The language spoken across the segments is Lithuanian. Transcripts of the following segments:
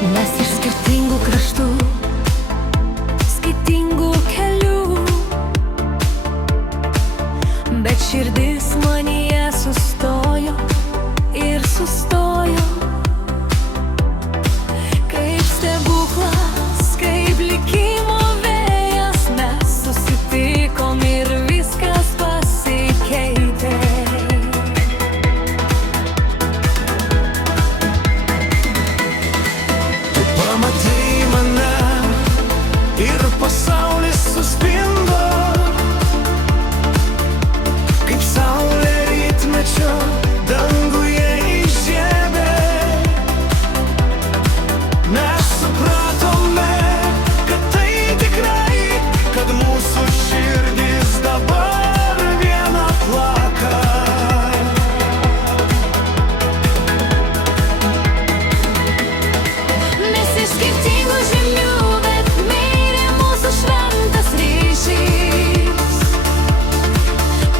Mes iš skirtingų kraštų, skirtingų kelių, bet širdis manyje sustojo ir sustojo. Kaip stebuklas, kaip likimo vėjas, mes susitikom ir viskas pasikeitė. Tu pamatei mane ir pasaulis suspindo, kaip saulė rytmečio danguje įžiebė. Mes supratome, kad tai tikrai, kad mūsų širdys dabar viena plaka. Mes iš skirtingų žemių, bet meilė mūsų šventas ryšys.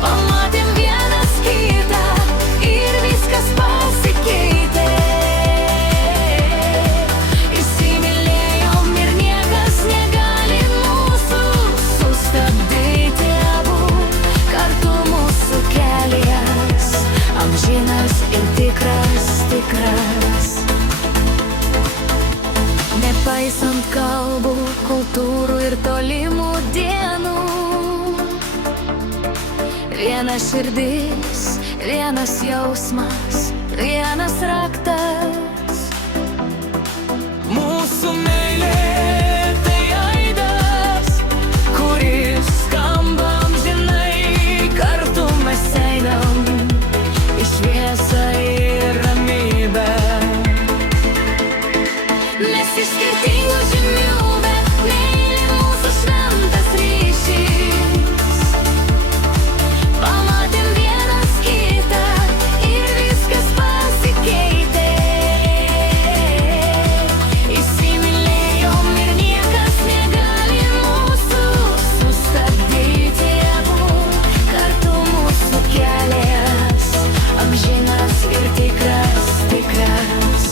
Pamatėm vienas kitą ir viskas pasikeitė. Įsimylėjom ir niekas negali mūsų sustabdyti. Abu kartu mūsų kelias amžinas ir tikras, tikras. Nepaisant kalbų, kultūrų ir tolimų dienų, viena širdis, vienas jausmas, vienas raktas. Mūsų meilė tai aidas, Kuris skamba amžinai, kartu mes einam į šviesą ir ramybę. Mes iš skirtingų žemių, bet meilė mūsų šventas ryšys. Pamatėm vienas kitą ir viskas pasikeitė. Įsimylėjom ir niekas negali mūsų sustabdyti. Abu kartu mūsų kelias amžinas ir tikras, tikras.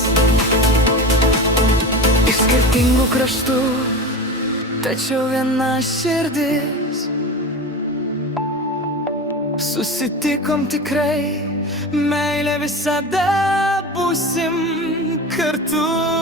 iš skirtingų kraštų, tačiau viena širdis. Susitikom tikrai, meilė visada būsim kartu.